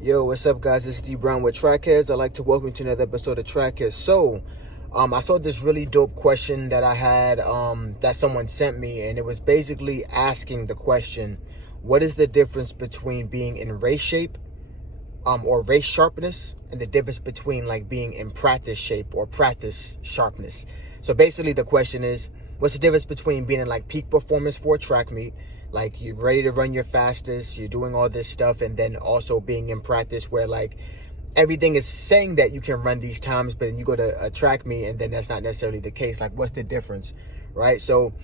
Yo, what's up, guys? This is D Brown with Track Headz. I'd like to welcome you to another episode of Track Headz. So, I saw this really dope question that I had that someone sent me, and it was basically asking the question, what is the difference between being in race shape or race sharpness, and the difference between like being in practice shape or practice sharpness? So basically the question is, what's the difference between being in like peak performance for a track meet, like you're ready to run your fastest, you're doing all this stuff, and then also being in practice where like everything is saying that you can run these times, but then you go to a track meet and then that's not necessarily the case. Like, what's the difference, right? So,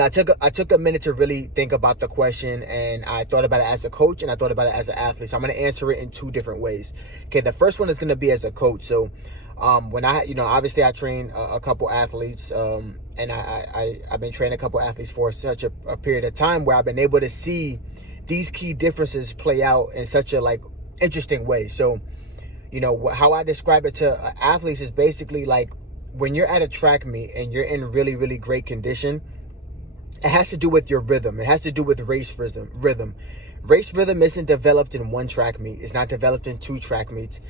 I took a minute to really think about the question, and I thought about it as a coach and I thought about it as an athlete. So I'm going to answer it in two different ways. Okay, the first one is going to be as a coach. So when obviously I train a couple athletes, and I've been training a couple athletes for such a period of time where I've been able to see these key differences play out in such a like interesting way. So, how I describe it to athletes is basically like when you're at a track meet and you're in really, really great condition, it has to do with your rhythm. It has to do with race rhythm. Race rhythm isn't developed in one track meet. It's not developed in two track meets.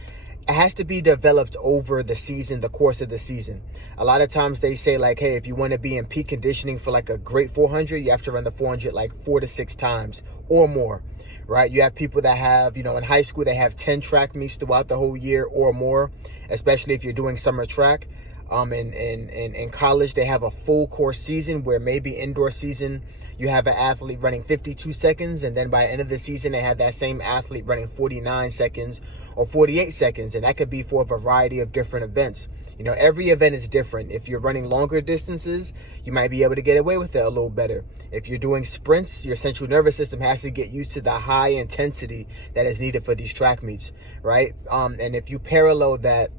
It has to be developed over the season, the course of the season. A lot of times they say like, hey, if you want to be in peak conditioning for like a great 400, you have to run the 400 like 4 to 6 times or more, right? You have people that have, in high school, they have 10 track meets throughout the whole year or more, especially if you're doing summer track. In college, they have a full course season where maybe indoor season, you have an athlete running 52 seconds. And then by the end of the season, they have that same athlete running 49 seconds or 48 seconds. And that could be for a variety of different events. Every event is different. If you're running longer distances, you might be able to get away with it a little better. If you're doing sprints, your central nervous system has to get used to the high intensity that is needed for these track meets, right? And if you parallel that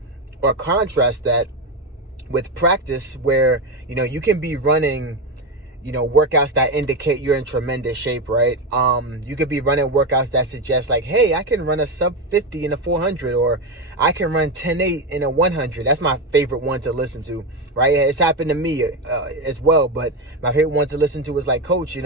or contrast that with practice where, you can be running, workouts that indicate you're in tremendous shape, right? You could be running workouts that suggest like, hey, I can run a sub 50 in a 400, or I can run 10.8 in a 100. That's my favorite one to listen to, right? It's happened to me as well, but my favorite one to listen to is like, coach,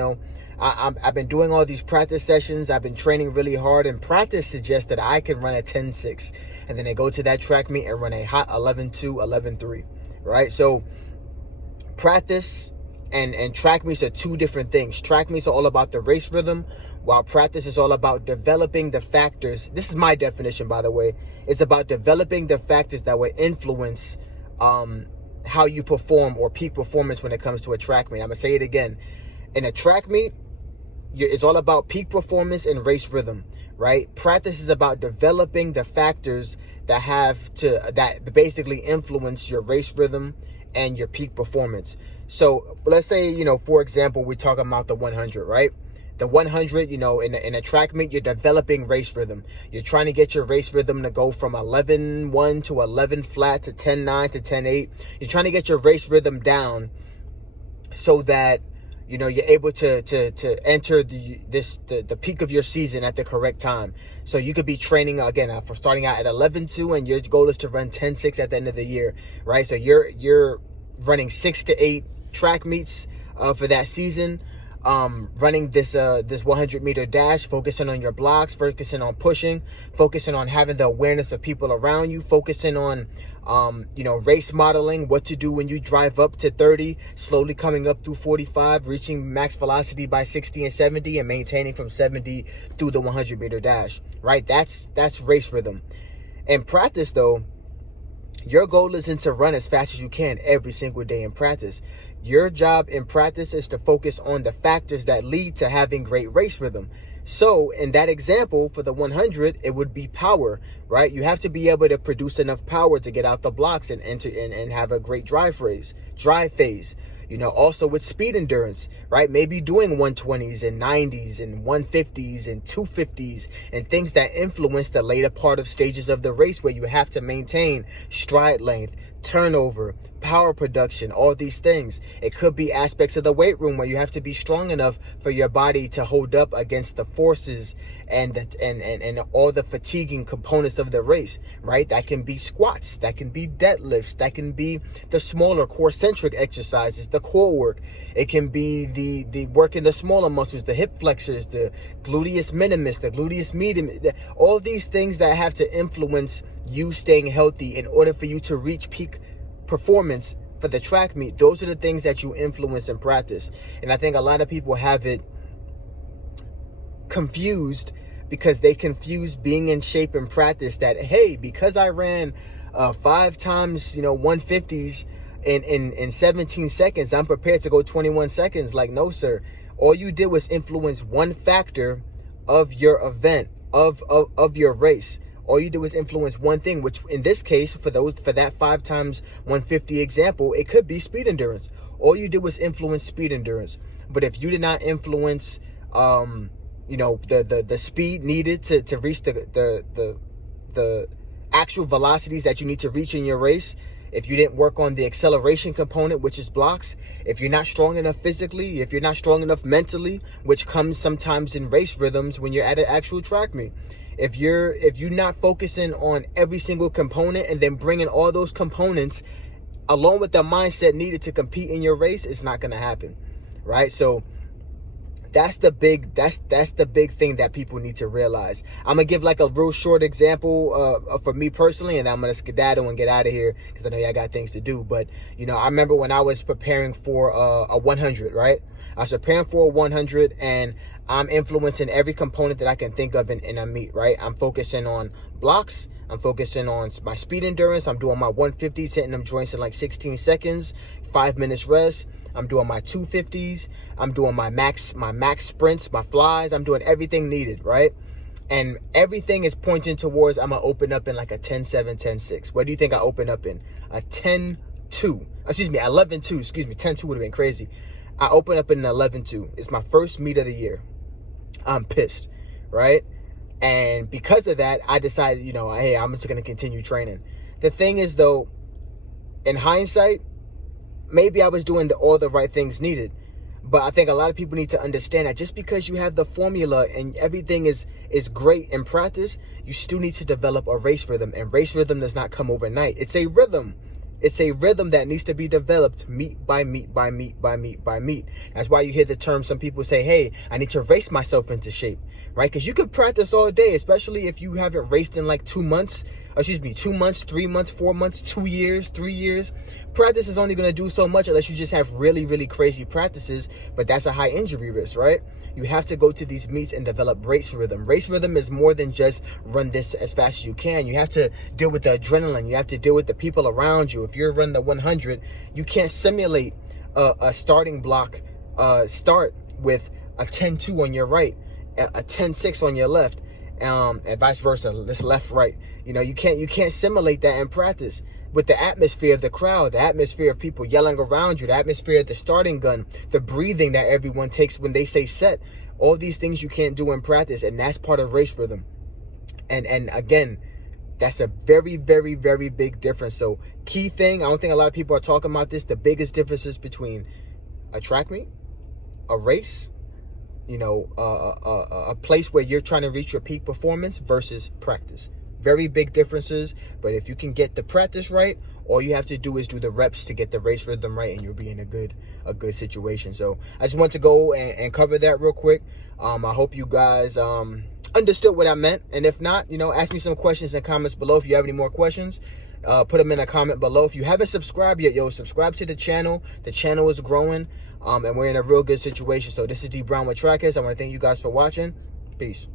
I've been doing all these practice sessions. I've been training really hard, and practice suggests that I can run a 10.6. And then they go to that track meet and run a hot 11.2, 11.3. Right? So practice and track meets are two different things. Track meets are all about the race rhythm, while practice is all about developing the factors. This is my definition, by the way. It's about developing the factors that will influence how you perform or peak performance when it comes to a track meet. I'm going to say it again. In a track meet, it's all about peak performance and race rhythm, right? Practice is about developing the factors that basically influence your race rhythm and your peak performance. So let's say, for example, we're talking about the 100, right? The 100, in a track meet, you're developing race rhythm. You're trying to get your race rhythm to go from 11.1 to 11 flat to 10.9 to 10.8. You're trying to get your race rhythm down so that you're able to enter the peak of your season at the correct time. So you could be training again for starting out at 11.2, and your goal is to run 10.6 at the end of the year, right? So you're running 6 to 8 track meets for that season, running this 100-meter dash, focusing on your blocks, focusing on pushing, focusing on having the awareness of people around you, focusing on race modeling, what to do when you drive up to 30, slowly coming up through 45, reaching max velocity by 60 and 70, and maintaining from 70 through the 100-meter dash, right? That's race rhythm. In practice, though, your goal isn't to run as fast as you can every single day in practice. Your job in practice is to focus on the factors that lead to having great race rhythm. So in that example, for the 100, it would be power, right? You have to be able to produce enough power to get out the blocks and enter and have a great drive phase. Also with speed endurance, right? Maybe doing 120s and 90s and 150s and 250s and things that influence the later part of stages of the race where you have to maintain stride length, turnover, power production, all these things. It could be aspects of the weight room where you have to be strong enough for your body to hold up against the forces and all the fatiguing components of the race, right? That can be squats, that can be deadlifts, that can be the smaller core-centric exercises, the core work. It can be the work in the smaller muscles, the hip flexors, the gluteus minimus, the gluteus medium, all these things that have to influence you staying healthy in order for you to reach peak performance for the track meet. Those are the things that you influence and practice. And I think a lot of people have it confused because they confuse being in shape and practice that, hey, because I ran 5 times 150s in 17 seconds, I'm prepared to go 21 seconds. Like, no, sir. All you did was influence one factor of your event, of your race. All you do is influence one thing, which in this case, for that 5 times 150 example, it could be speed endurance. All you did was influence speed endurance. But if you did not influence, the speed needed to reach the actual velocities that you need to reach in your race, if you didn't work on the acceleration component, which is blocks, if you're not strong enough physically, if you're not strong enough mentally, which comes sometimes in race rhythms when you're at an actual track meet. If you're not focusing on every single component and then bringing all those components along with the mindset needed to compete in your race, it's not going to happen, right? So that's the big thing that people need to realize. I'm gonna give like a real short example for me personally, and I'm gonna skedaddle and get out of here because I know y'all got things to do. But I remember when I was preparing for a 100, right? I was preparing for a 100, and I'm influencing every component that I can think of in a meet, right? I'm focusing on blocks. I'm focusing on my speed endurance. I'm doing my 150s, hitting them joints in like 16 seconds, 5 minutes rest. I'm doing my 250s. I'm doing my max sprints, my flies. I'm doing everything needed, right? And everything is pointing towards I'm going to open up in like a 10-7, 10-6. What do you think I open up in? A 10-2. 11-2. Excuse me, 10-2 would have been crazy. I open up in an 11-2. It's my first meet of the year. I'm pissed, right? And because of that, I decided, hey, I'm just going to continue training. The thing is, though, in hindsight, maybe I was doing all the right things needed. But I think a lot of people need to understand that just because you have the formula and everything is great in practice, you still need to develop a race rhythm. And race rhythm does not come overnight. It's a rhythm. It's a rhythm that needs to be developed meet by meet by meet by meet by meet. That's why you hear the term, some people say, hey, I need to race myself into shape, right? Because you could practice all day, especially if you haven't raced in like 2 months, 2 months, 3 months, 4 months, 2 years, 3 years. Practice is only going to do so much unless you just have really, really crazy practices, but that's a high injury risk, right? You have to go to these meets and develop race rhythm. Race rhythm is more than just run this as fast as you can. You have to deal with the adrenaline. You have to deal with the people around you. If you're running the 100, you can't simulate a starting block start with a 10-2 on your right, a 10-6 on your left, and vice versa. This left, right. You can't simulate that in practice. With the atmosphere of the crowd, the atmosphere of people yelling around you, the atmosphere of the starting gun, the breathing that everyone takes when they say set, all these things you can't do in practice, and that's part of race rhythm. And again, that's a very, very, very big difference. So key thing, I don't think a lot of people are talking about this, the biggest differences between a track meet, a race, a place where you're trying to reach your peak performance versus practice. Very big differences, but if you can get the practice right, all you have to do is do the reps to get the race rhythm right, and you'll be in a good situation. So I just want to go and cover that real quick. I hope you guys understood what I meant, and if not, ask me some questions in the comments below. If you have any more questions, put them in a comment below. If you haven't subscribed yet, subscribe to the channel. The channel is growing, and we're in a real good situation. So this is D Brown with Track Headz. I want to thank you guys for watching. Peace.